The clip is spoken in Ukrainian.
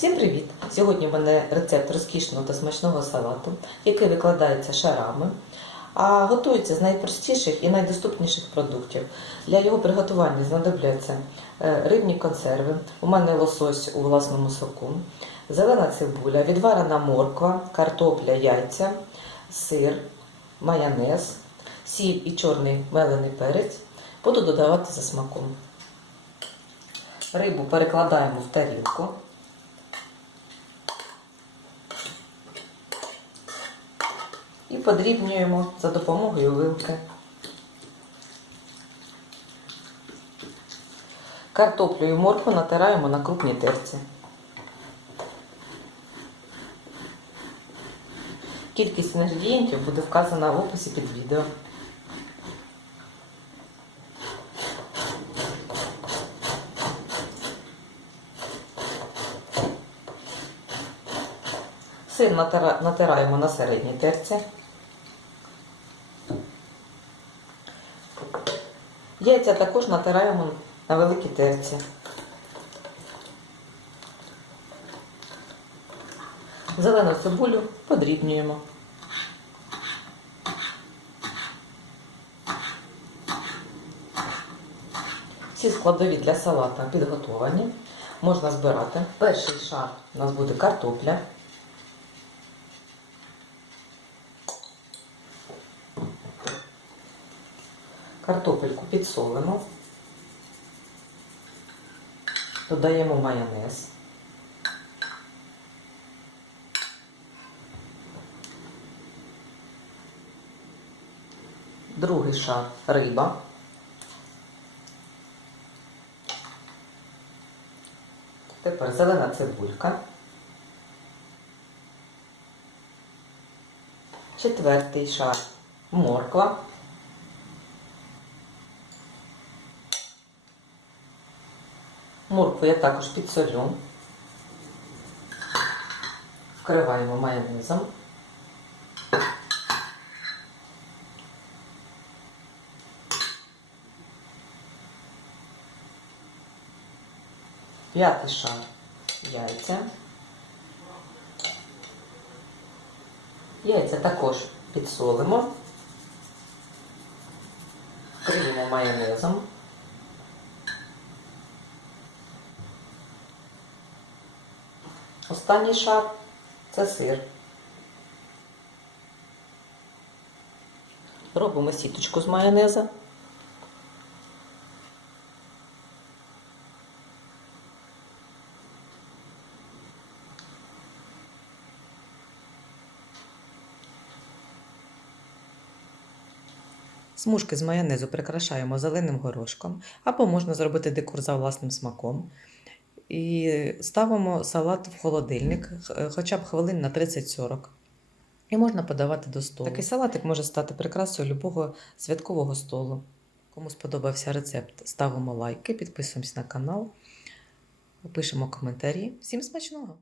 Всім привіт! Сьогодні в мене рецепт розкішного та смачного салату, який викладається шарами, а готується з найпростіших і найдоступніших продуктів. Для його приготування знадобляться е, рибні консерви, у мене лосось у власному соку, зелена цибуля, відварена морква, картопля, яйця, сир, майонез, сіль і чорний мелений перець. Буду додавати за смаком. Рибу перекладаємо в тарілку. І подрібнюємо за допомогою вилки. Картоплю і моркву натираємо на крупній терці. Кількість інгредієнтів буде вказана в описі під відео. Сир натираємо на середній терці. Яйця також натираємо на великій терці. Зелену цибулю подрібнюємо. Всі складові для салата підготовані. Можна збирати. Перший шар у нас буде картопля. Картопельку підсолимо, додаємо майонез, другий шар риба, тепер зелена цибулька, четвертий шар морква. Моркву я також підсолю. Вкриваємо майонезом. П'ятий шар яйця. Яйця також підсолимо. Вкриємо майонезом. Останній шар це сир. Робимо сіточку з майонеза. Смужки з майонезу прикрашаємо зеленим горошком, або можна зробити декор за власним смаком. І ставимо салат в холодильник хоча б хвилин на 30-40. І можна подавати до столу. Такий салатик може стати прикрасою любого святкового столу. Кому сподобався рецепт, ставимо лайки, підписуємось на канал, пишемо коментарі. Всім смачного!